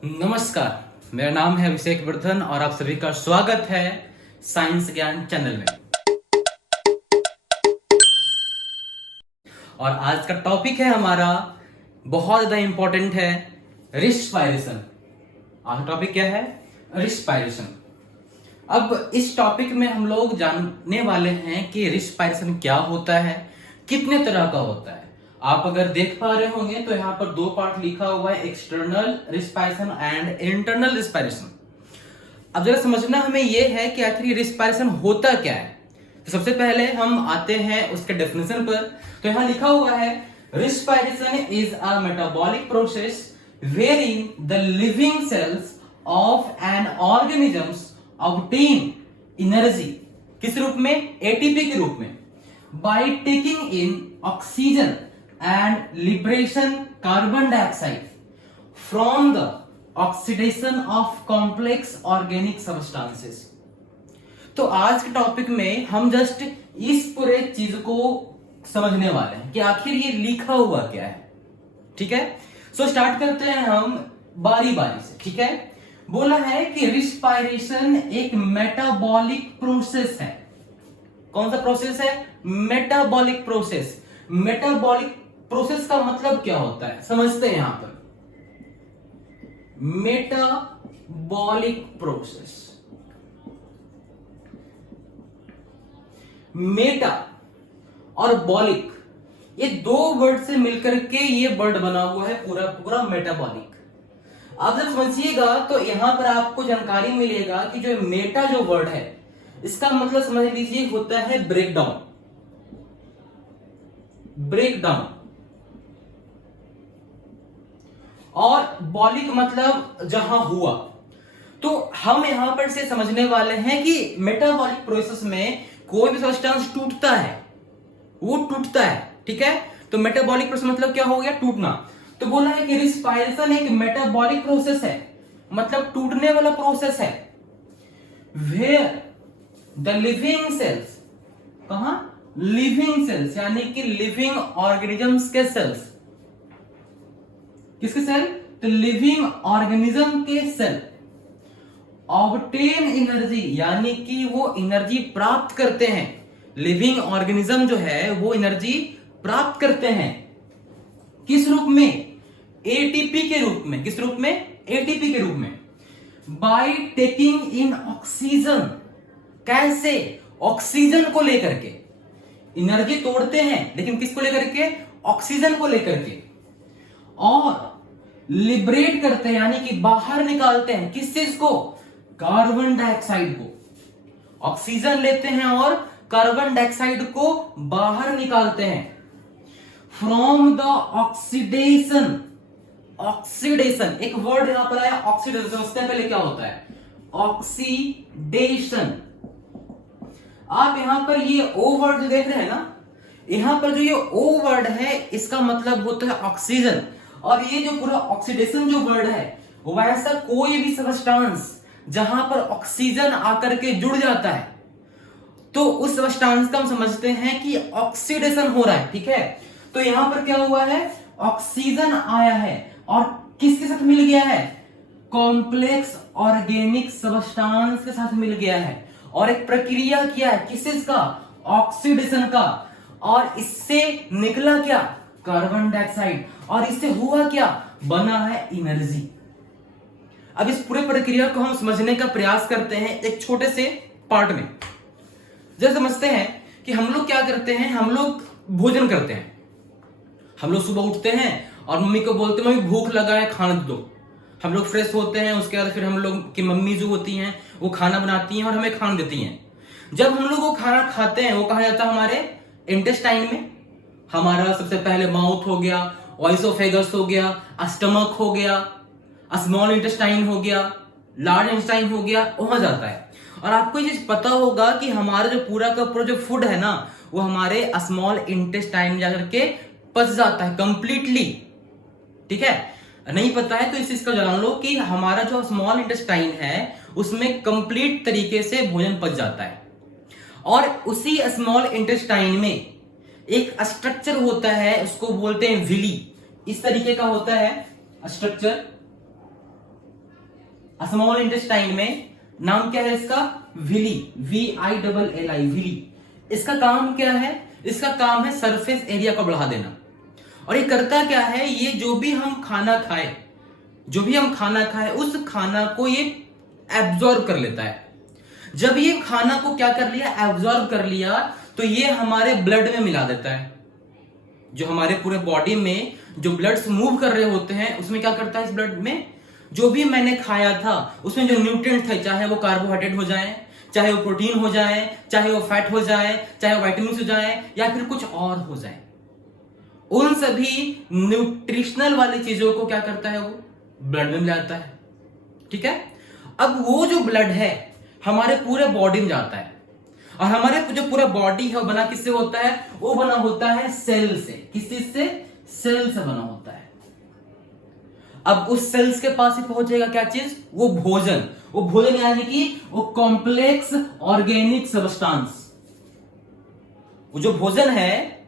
नमस्कार, मेरा नाम है अभिषेक वर्धन और आप सभी का स्वागत है साइंस ज्ञान चैनल में। और आज का टॉपिक है हमारा बहुत ज्यादा इंपॉर्टेंट है, रिस्पायरेशन। आज टॉपिक क्या है? रिस्पायरेशन। अब इस टॉपिक में हम लोग जानने वाले हैं कि रिस्पायरेशन क्या होता है, कितने तरह का होता है। आप अगर देख पा रहे होंगे तो यहाँ पर दो पार्ट लिखा हुआ है, external respiration and internal respiration. अब जरा समझना हमें यह है कि आखिर रिस्पायरेशन होता क्या है। तो सबसे पहले हम आते हैं उसके डेफिनेशन पर। तो यहां लिखा हुआ है, respiration is a metabolic process wearing the living cells of N organisms obtain energy. किस रूप में? एटीपी के रूप में। By taking in oxygen and liberation carbon dioxide from the oxidation of complex organic substances. तो आज के टॉपिक में हम जस्ट इस पूरे चीज को समझने वाले हैं कि आखिर ये लिखा हुआ क्या है। ठीक है, सो स्टार्ट करते हैं हम बारी बारी से। ठीक है, बोला है कि रिस्पायरेशन एक मेटाबॉलिक प्रोसेस है। कौन सा प्रोसेस है? Metabolic process. मेटाबॉलिक प्रोसेस का मतलब क्या होता है समझते हैं यहां पर। मेटाबॉलिक प्रोसेस, मेटा और बॉलिक, ये दो वर्ड से मिलकर के ये वर्ड बना हुआ है पूरा पूरा मेटाबॉलिक। आप जब समझिएगा तो यहां पर आपको जानकारी मिलेगा कि जो मेटा जो वर्ड है इसका मतलब समझ लीजिए होता है ब्रेकडाउन। ब्रेकडाउन। और बॉलिक मतलब जहां हुआ। तो हम यहां पर से समझने वाले हैं कि मेटाबॉलिक प्रोसेस में कोई भी सब्सटेंस टूटता है, वो टूटता है। ठीक है, तो मेटाबॉलिक प्रोसेस मतलब क्या हो गया? टूटना। तो बोला है कि रिस्पायरेशन एक मेटाबॉलिक प्रोसेस है, मतलब टूटने वाला प्रोसेस है। वेयर द लिविंग सेल्स, कहां? लिविंग सेल्स, यानी कि लिविंग ऑर्गेनिजम्स के सेल्स। किसके सेल? तो लिविंग ऑर्गेनिज्म के सेल ऑब्टेन एनर्जी, यानी कि वो एनर्जी प्राप्त करते हैं। लिविंग ऑर्गेनिज्म जो है वो एनर्जी प्राप्त करते हैं। किस रूप में? एटीपी के रूप में। किस रूप में? एटीपी के रूप में। By taking in oxygen. कैसे? ऑक्सीजन को लेकर के एनर्जी तोड़ते हैं, लेकिन किसको लेकर के? ऑक्सीजन को लेकर के। और लिबरेट करते हैं, यानी कि बाहर निकालते हैं। किस चीज को? कार्बन डाइऑक्साइड को। ऑक्सीजन लेते हैं और कार्बन डाइऑक्साइड को बाहर निकालते हैं। From the oxidation. ऑक्सीडेशन एक वर्ड यहां पर आया, ऑक्सीडेशन। समझते हैं पहले क्या होता है? ऑक्सीडेशन। आप यहां पर ये ओ वर्ड जो देख रहे हैं ना, यहां पर जो ये ओ वर्ड है इसका मतलब होता है ऑक्सीजन। और ये जो पूरा ऑक्सीडेशन जो वर्ड है वैसा कोई भी सब्सटेंस जहां पर ऑक्सीजन आकर के जुड़ जाता है तो उस सब्सटेंस का हम समझते हैं कि ऑक्सीडेशन हो रहा है। ठीक है, तो यहां पर क्या हुआ है? ऑक्सीजन आया है और किसके साथ मिल गया है? कॉम्प्लेक्स ऑर्गेनिक सब्सटेंस के साथ मिल गया है और एक प्रक्रिया किया है। किस चीज का? ऑक्सीडेशन का। और इससे निकला क्या? Carbon dioxide. और इससे हुआ क्या? बना है एनर्जी। अब इस पूरे प्रक्रिया को हम समझने का प्रयास करते हैं एक छोटे से पार्ट में। जब समझते हैं कि हम लोग क्या करते हैं, हम लोग भोजन करते हैं। हम लोग सुबह उठते हैं और मम्मी को बोलते हैं मम्मी भूख लगा है, खाना दो। हम लोग फ्रेश होते हैं, उसके बाद फिर हम लोग की मम्मी जो होती हैं वो खाना बनाती हैं और हमें खाना देती हैं। जब हम लोग वो खाना खाते हैं वो कहा जाता है हमारे इंटेस्टाइन में। हमारा सबसे पहले माउथ हो गया, ऑइसोफेगस हो गया, स्टमक हो गया, स्मॉल इंटेस्टाइन हो गया, लार्ज इंटेस्टाइन हो गया, वहां जाता है। और आपको ये चीज पता होगा कि हमारा जो पूरा का पूरा जो फूड है ना वो हमारे स्मॉल इंटेस्टाइन में जाकर के पच जाता है कंप्लीटली। ठीक है, नहीं पता है तो इस चीज का जान लो कि हमारा जो स्मॉल इंटेस्टाइन है उसमें कंप्लीट तरीके से भोजन पच जाता है। और उसी स्मॉल इंटेस्टाइन में एक स्ट्रक्चर होता है, उसको बोलते हैं विली। इस तरीके का होता है स्ट्रक्चर। स्मॉल इंटेस्टाइन में नाम क्या है इसका? Villi, VILLI, villi. इसका काम क्या है? इसका काम है सरफेस एरिया को बढ़ा देना। और ये करता क्या है? ये जो भी हम खाना खाए उस खाना को ये एब्जॉर्ब कर लेता है। जब ये खाना को क्या कर लिया? एब्जॉर्ब कर लिया, तो ये हमारे ब्लड में मिला देता है। जो हमारे पूरे बॉडी में जो ब्लड्स मूव कर रहे होते हैं उसमें क्या करता है? इस ब्लड में जो भी मैंने खाया था उसमें जो न्यूट्रिएंट थे, चाहे वो कार्बोहाइड्रेट हो जाए, चाहे वो प्रोटीन हो जाए, चाहे वो फैट हो जाए, चाहे वो विटामिन हो जाए, या फिर कुछ और हो जाए, उन सभी न्यूट्रिशनल वाली चीजों को क्या करता है? वो ब्लड में मिलाता है। ठीक है। अब वो जो ब्लड है हमारे पूरे बॉडी में जाता है, और हमारे जो पूरा बॉडी है वो बना किससे होता है? वो बना होता है सेल से। किस चीज से? सेल से बना होता है। अब उस सेल्स के पास ही पहुंचेगा क्या चीज? वो भोजन। वो भोजन यानी कि वो कॉम्प्लेक्स ऑर्गेनिक सब्सटेंस। वो जो भोजन है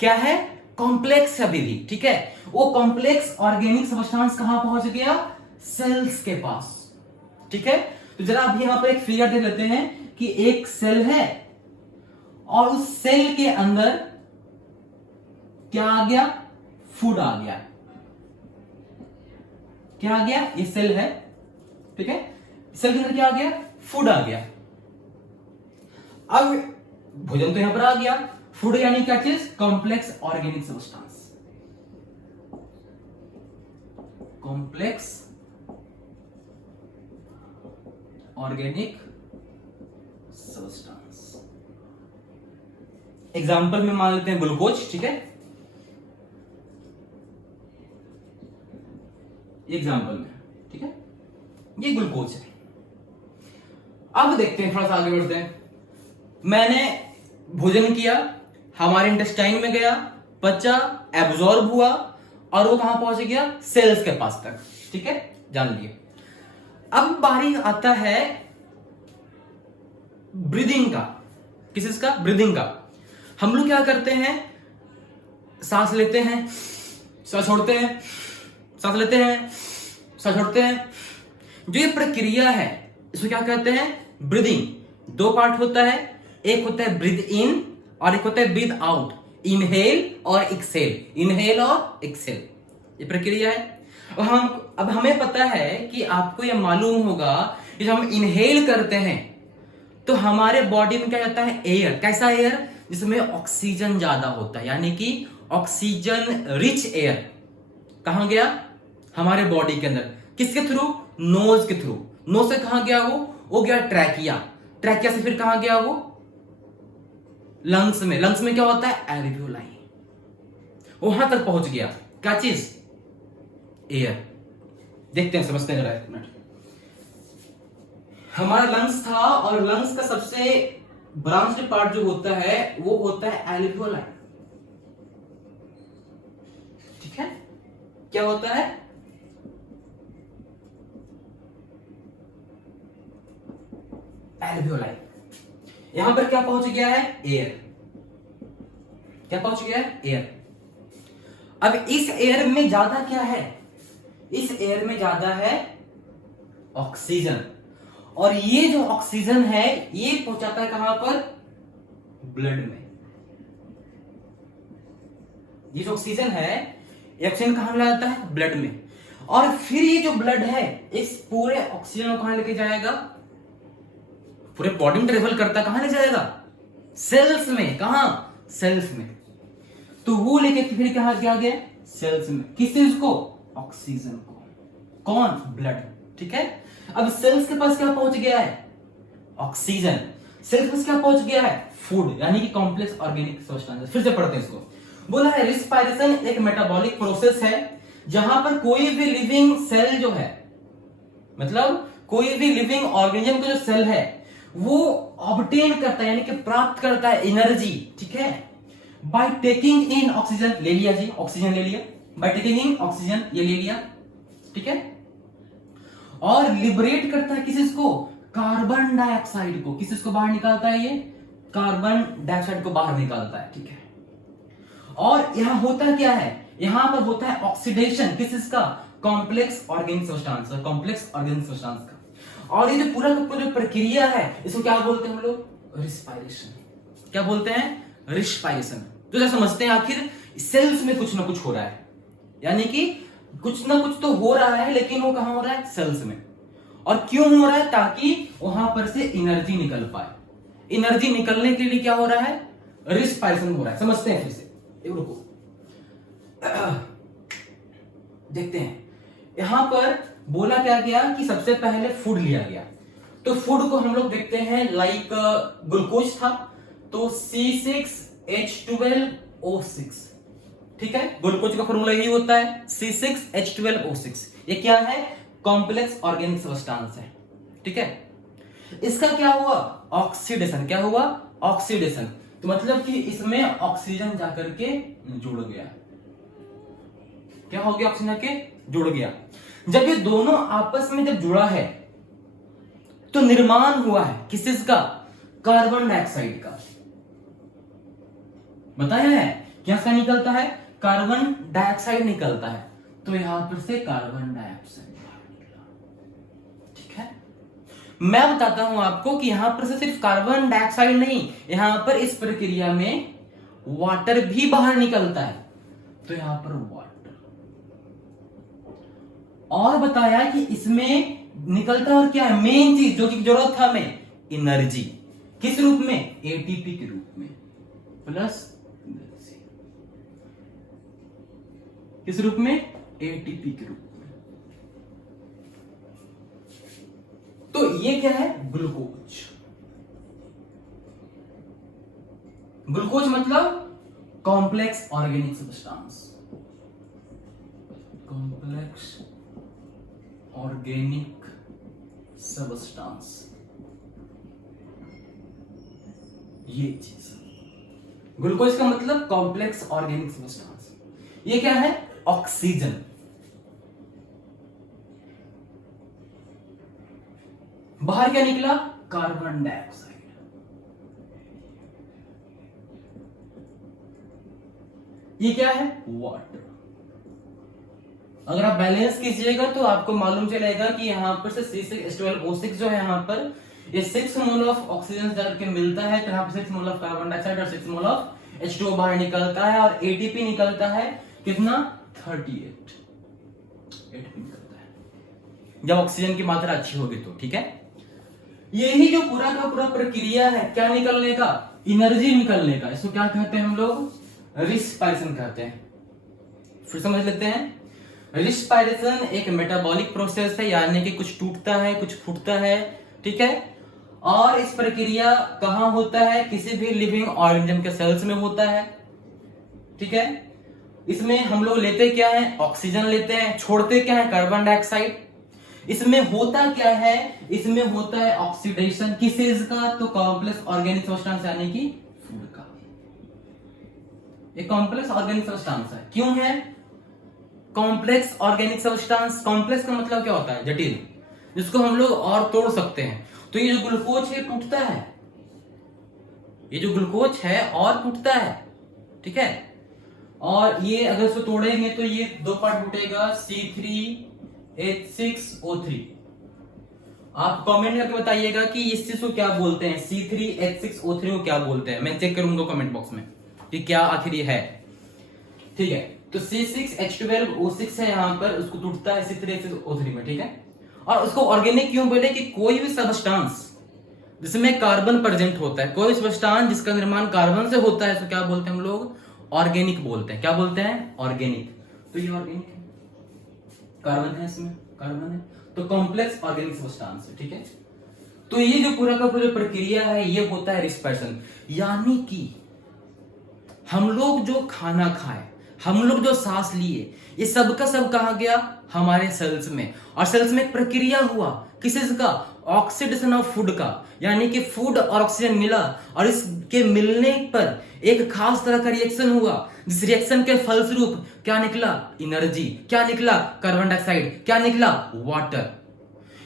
क्या है? कॉम्प्लेक्स अभी भी। ठीक है। वो कॉम्प्लेक्स ऑर्गेनिक सब्सटेंस कहां पहुंच गया? सेल्स के पास। ठीक है। तो जरा अभी यहां पर एक फिगर देख लेते हैं कि एक सेल है और उस सेल के अंदर क्या आ गया? फूड आ गया। क्या आ गया? ये सेल है। ठीक है। सेल के अंदर क्या आ गया? फूड आ गया। अब भोजन तो यहां पर आ गया। फूड यानी क्या चीज? Complex organic substance. Complex organic substance. Example में मान लेते हैं ग्लूकोज। ठीक है। एग्जाम्पल में, ठीक है, ये ग्लूकोज है। अब देखते हैं, थोड़ा सा आगे बढ़ते हैं। मैंने भोजन किया, हमारे इंटेस्टाइन में गया, पचा, एब्जॉर्ब हुआ, और वो कहां पहुंच गया? सेल्स के पास तक। ठीक है, जान लिए। अब बारी आता है ब्रीदिंग का। किस इसका? ब्रीदिंग का। हम लोग क्या करते हैं? सांस लेते हैं, सांस छोड़ते हैं, सांस लेते हैं, सांस छोड़ते हैं। जो ये प्रक्रिया है इसको क्या कहते हैं? ब्रीदिंग। दो पार्ट होता है, एक होता है ब्रीद इन और एक होता है ब्रीद आउट। इनहेल और एक्सेल, इनहेल और एक्सेल, ये प्रक्रिया है। अब हमें पता है कि आपको ये मालूम होगा कि जब हम इनहेल करते हैं तो हमारे बॉडी में क्या जाता है? एयर। कैसा एयर? जिसमें ऑक्सीजन ज्यादा होता है, यानी कि ऑक्सीजन रिच एयर। कहां गया? हमारे बॉडी के अंदर। किसके थ्रू? नोज के थ्रू। नोज से कहां गया वो गया ट्रैकिया। ट्रैकिया से फिर कहां गया वो? लंग्स में। लंग्स में क्या होता है? एल्वियोलाई। वहां तक पहुंच गया। क्या चीज? एयर। देखते हैं, समझते हैं जरा एक मिनट। हमारा लंग्स था, और लंग्स का सबसे ब्रांच्ड पार्ट जो होता है वो होता है एल्वियोलाई। ठीक है। क्या होता है? एल्वियोलाई। यहां पर क्या पहुंच गया है? एयर। क्या पहुंच गया है? एयर। अब इस एयर में ज्यादा क्या है? इस एयर में ज्यादा है ऑक्सीजन। और ये जो ऑक्सीजन है ये पहुंचाता है कहां पर? ब्लड में। ये जो ऑक्सीजन है, ऑक्सीजन कहां मिला जाता है? ब्लड में। और फिर ये जो ब्लड है इस पूरे ऑक्सीजन को कहां लेके जाएगा? पूरे बॉडी में ट्रेवल करता, कहां ले जाएगा? सेल्स में। कहां? सेल्स में। तो वो लेके फिर कहां गया? सेल्स में। किस चीज को? ऑक्सीजन को। कौन? ब्लड। ठीक है। अब सेल्स के पास क्या पहुंच गया है? ऑक्सीजन। सेल्स के पास क्या पहुंच गया है? फूड, यानी कि कॉम्प्लेक्स ऑर्गेनिक सब्सटेंस। फिर से पढ़ते हैं इसको। बोला है रिस्पायरेशन एक मेटाबॉलिक प्रोसेस है जहां पर कोई भी लिविंग सेल जो है, मतलब कोई भी लिविंग ऑर्गेनिज्म का जो सेल है वो ऑब्टेन करता है, यानी कि प्राप्त करता है एनर्जी। ठीक है। By taking in oxygen. ले लिया जी, ऑक्सीजन ले लिया। बाय टेकिंग इन ऑक्सीजन, ये ले लिया। ठीक है। और लिबरेट करता है किस को? कार्बन डाइऑक्साइड को। किस को बाहर निकालता है? ये कार्बन डाइऑक्साइड को बाहर निकालता है। ठीक है। और यहां होता क्या है? यहां पर होता है ऑक्सीडेशन। किस का? Complex organic substance, complex organic substance का। और ये जो पूरा का पूरा जो प्रक्रिया है इसको क्या बोलते हैं हम लोग? रिस्पायरेशन। क्या बोलते हैं? रिस्पायरेशन। तो जैसे समझते हैं आखिर सेल्स में कुछ ना कुछ हो रहा है, यानी कि कुछ ना कुछ तो हो रहा है, लेकिन वो कहां हो रहा है? सेल्स में। और क्यों हो रहा है? ताकि वहां पर से एनर्जी निकल पाए। एनर्जी निकलने के लिए क्या हो रहा है? रिस्पायरेशन हो रहा है। समझते हैं फिर से, एक रुको देखते हैं। यहां पर बोला क्या गया कि सबसे पहले फूड लिया गया, तो फूड को हम लोग देखते हैं लाइक ग्लूकोज था, तो C6H12O6, ठीक है। ग्लूकोज का फॉर्मूला यही होता है C6H12O6। ये क्या है? कॉम्प्लेक्स ऑर्गेनिक सब्सटेंस है, ठीक है। इसका क्या हुआ? ऑक्सीडेशन। क्या हुआ? ऑक्सीडेशन। तो मतलब कि इसमें ऑक्सीजन जाकर के जुड़ गया। क्या हो गया? ऑक्सीजन के जुड़ गया। जब ये दोनों आपस में जब जुड़ा है तो निर्माण हुआ है किस चीज का? कार्बन डाइऑक्साइड का। बताया है क्या सा निकलता है? कार्बन डाइऑक्साइड निकलता है। तो यहां पर से कार्बन डाइऑक्साइड, ठीक है। मैं बताता हूं आपको कि यहां पर से सिर्फ कार्बन डाइऑक्साइड नहीं, यहां पर इस प्रक्रिया में वाटर भी बाहर निकलता है। तो यहां पर वाटर, और बताया कि इसमें निकलता और क्या है? मेन चीज जो कि जरूरत था हमें, एनर्जी। किस रूप में? एटीपी के रूप में, प्लस एनर्जी। किस रूप में? एटीपी के रूप में। तो ये क्या है? ग्लूकोज। ग्लूकोज मतलब complex organic substance, complex organic substance, ये चीज। ग्लूकोज का मतलब कॉम्प्लेक्स ऑर्गेनिक सब्सटेंस। ये क्या है? ऑक्सीजन। बाहर क्या निकला? Carbon dioxide. ये क्या है? वाटर। अगर आप बैलेंस कीजिएगा तो आपको मालूम चलेगा कि यहां पर से C6H12O6 जो है, यहां पर ये 6 मोल ऑफ ऑक्सीजन जाके मिलता है, तो यहां पर 6 मोल ऑफ कार्बन डाइऑक्साइड और 6 मोल ऑफ H2O बाहर निकलता है, और एटीपी निकलता है कितना? 38 एटीपी निकलता है जब ऑक्सीजन की मात्रा अच्छी होगी तो, ठीक है। यही जो पूरा का पूरा प्रक्रिया है, क्या निकलने का? एनर्जी निकलने का। इसको क्या कहते हैं हम लोग? रिस्पायरेशन कहते हैं। फिर समझ लेते हैं। रिस्पायरेशन एक मेटाबॉलिक प्रोसेस है, यानी कि कुछ टूटता है, कुछ फूटता है, ठीक है। और इस प्रक्रिया कहां होता है? किसी भी लिविंग ऑर्गेनिज्म के सेल्स में होता है, ठीक है। इसमें हम लोग लेते क्या है? ऑक्सीजन लेते हैं, छोड़ते क्या है? Carbon dioxide. इसमें होता क्या है? इसमें होता है ऑक्सीडेशन। किस चीज का? तो कॉम्प्लेक्स ऑर्गेनिक सब्सटेंस, यानी कि फूड का। एक कॉम्प्लेक्स ऑर्गेनिक सब्सटेंस है। क्यों है कॉम्प्लेक्स ऑर्गेनिक सब्सटेंस? कॉम्प्लेक्स का मतलब क्या होता है? जटिल, जिसको हम लोग और तोड़ सकते हैं। तो ये जो ग्लूकोज है टूटता है, ये जो ग्लूकोज है और टूटता है, ठीक है। और ये अगर इसको तोड़ेंगे तो ये दो पार्ट टूटेगा, C3H6O3। आप कमेंट करके बताइएगा कि इस चीज को क्या बोलते हैं, C3H6O3 को क्या बोलते हैं। मैं चेक करूंगा कमेंट बॉक्स में कि क्या आखिर ये है, ठीक है। तो C6H12O6 है यहां पर, उसको टूटता है C3H6O3 में, ठीक है। और उसको ऑर्गेनिक क्यों बोले? कि कोई भी सब्सटेंस जिसमें कार्बन प्रेजेंट होता है, कोई सब्सटेंस जिसका निर्माण कार्बन से होता है, तो क्या बोलते हैं हम लोग? ऑर्गेनिक बोलते हैं। क्या बोलते हैं? ऑर्गेनिक। तो ये ऑर्गेनिक है, कार्बन है, इसमें कार्बन है, तो कॉम्प्लेक्स ऑर्गेनिक सब्सटेंस है, ठीक है। तो ये जो पूरा का पूरा प्रक्रिया है, ये होता है रिस्पायरेशन। यानी कि हम लोग जो खाना खाए, हम लोग जो सांस लिए, ये सब का सब कहा गया? हमारे सेल्स में। और सेल्स में एक प्रक्रिया हुआ, किस चीज का? ऑक्सीडेशन ऑफ फूड का। यानी कि फूड और ऑक्सीजन मिला, और इसके मिलने पर एक खास तरह का रिएक्शन हुआ, जिस रिएक्शन के फलस्वरूप क्या निकला? एनर्जी। क्या निकला? Carbon dioxide. क्या निकला? वाटर।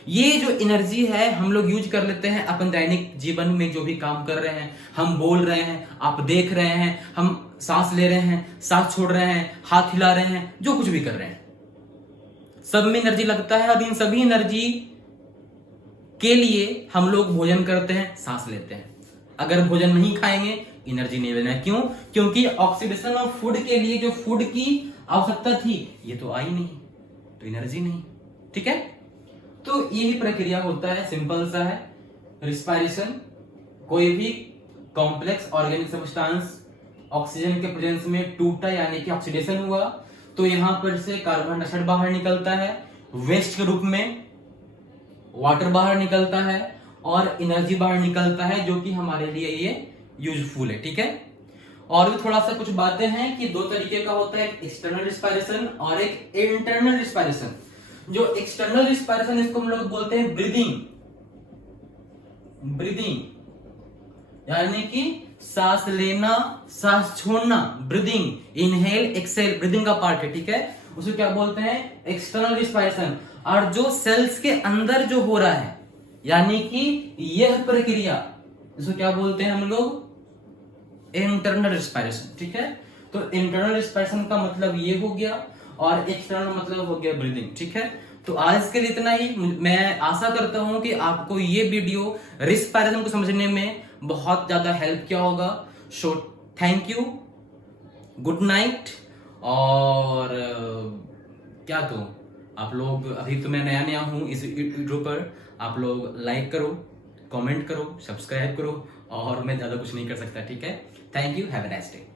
ये जो एनर्जी है हम लोग यूज कर लेते हैं अपन दैनिक जीवन में, जो भी काम कर रहे हैं, हम बोल रहे हैं, आप देख रहे हैं, हम सांस ले रहे हैं, सांस छोड़ रहे हैं, हाथ हिला रहे हैं, जो कुछ भी कर रहे हैं, सब में एनर्जी लगता है और इन सभी एनर्जी के लिए हम लोग भोजन करते हैं, सांस लेते हैं। अगर भोजन नहीं खाएंगे एनर्जी नहीं बनेगा। क्यों? क्योंकि ऑक्सीडेशन ऑफ फूड के लिए जो फूड की आवश्यकता थी ये तो आई नहीं, तो एनर्जी नहीं। ठीक है, तो यही प्रक्रिया होता है, सिंपल सा है। रिस्पायरेशन, कोई भी कॉम्प्लेक्स ऑर्गेनिक सब्सटेंस ऑक्सीजन के प्रेजेंस में टूटा यानी कि ऑक्सीडेशन हुआ, तो यहां पर से कार्बन डाइऑक्साइड बाहर निकलता है, वेस्ट के रूप में वाटर बाहर निकलता है और एनर्जी बाहर निकलता है, जो कि हमारे लिए ये यूजफुल है। ठीक है, और भी थोड़ा सा कुछ बातें हैं कि दो तरीके का होता है, एक एक्सटर्नल रिस्पायरेशन और एक इंटरनल रिस्पायरेशन। जो एक्सटर्नल रिस्पायरेशन इसको हम लोग बोलते हैं ब्रीदिंग, यानी कि सांस लेना सांस छोड़ना, ब्रीदिंग, इनहेल एक्सेल ब्रीदिंग का पार्ट है। ठीक है, उसे क्या बोलते हैं? External respiration. और जो सेल्स के अंदर जो हो रहा है यानी कि यह प्रक्रिया, इसको क्या बोलते हैं हम लोग? Internal respiration. ठीक है, तो इंटरनल रिस्पायरेशन का मतलब ये हो गया और एक्सटर्नल मतलब हो गया ब्रीदिंग। ठीक है, तो आज के लिए इतना ही। मैं आशा करता हूं कि आपको ये वीडियो रिस्पायरेशन को समझने में बहुत ज्यादा हेल्प किया होगा। So thank you, good night. और क्या कहूं, आप लोग, अभी तो मैं नया हूं इस वीडियो पर, आप लोग लाइक करो, कमेंट करो, सब्सक्राइब करो, और मैं ज्यादा कुछ नहीं कर सकता। ठीक है, thank you, have a nice day.